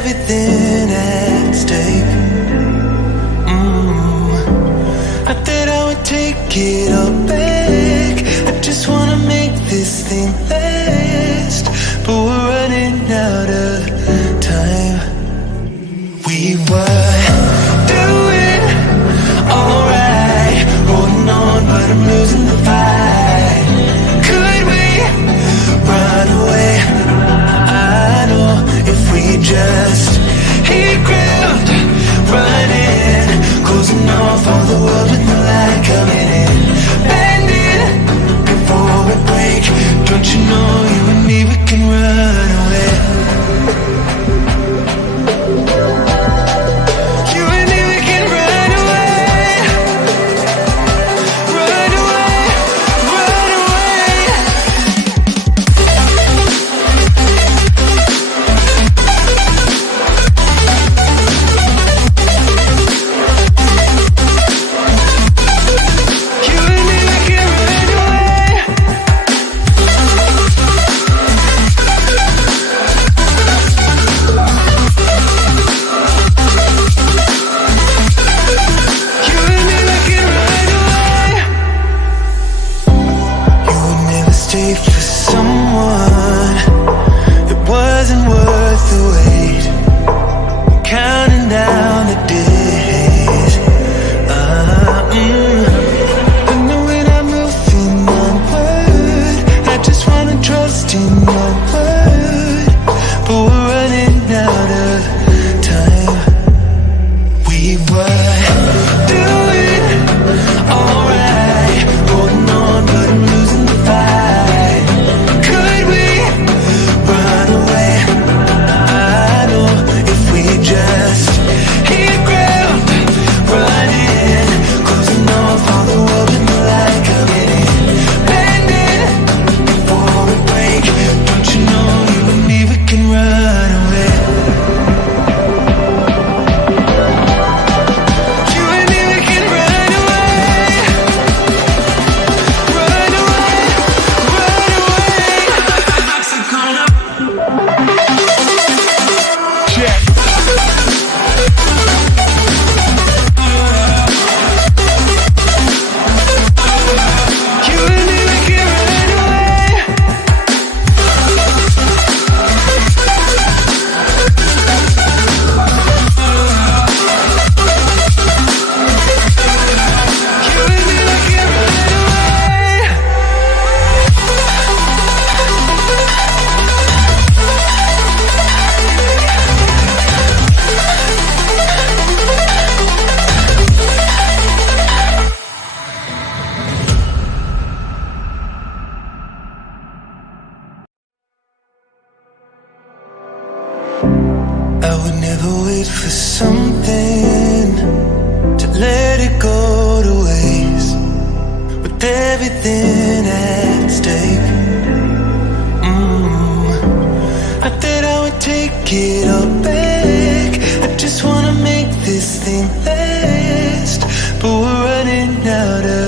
everything at stake. I thought I would take it all back. I just wanna make this thing last, but we're running out of time. We were doing alright, holding on, but I'm losing the fight. Could we run away? I know if we just hit ground, running, closing off all the world with no light coming in, bending before we break. Don't you know you and me, we can run away. You and me, we can run away. Run away, run away. You and me, we can run away. You and me, we can run away. You would never stay for someone that wasn't worth the wait. Counting down the days. But knowing I'm moving onward, I just wanna trust in your word, but we're running out of time. We were doing alright, holding on, but I'm losing the fight. Could we run away? I know if we just hit ground, running, closing off all the world with no light coming in, bending before we break. Don't you know you and me, we can run away. You and me, we can run away. Run away, run away. Check. You and me, we can run away. You and me, we can run away. I would never wait for something to let it go to waste, with everything at stake. I thought I would take it all back. I just wanna make this thing last, but we're running out of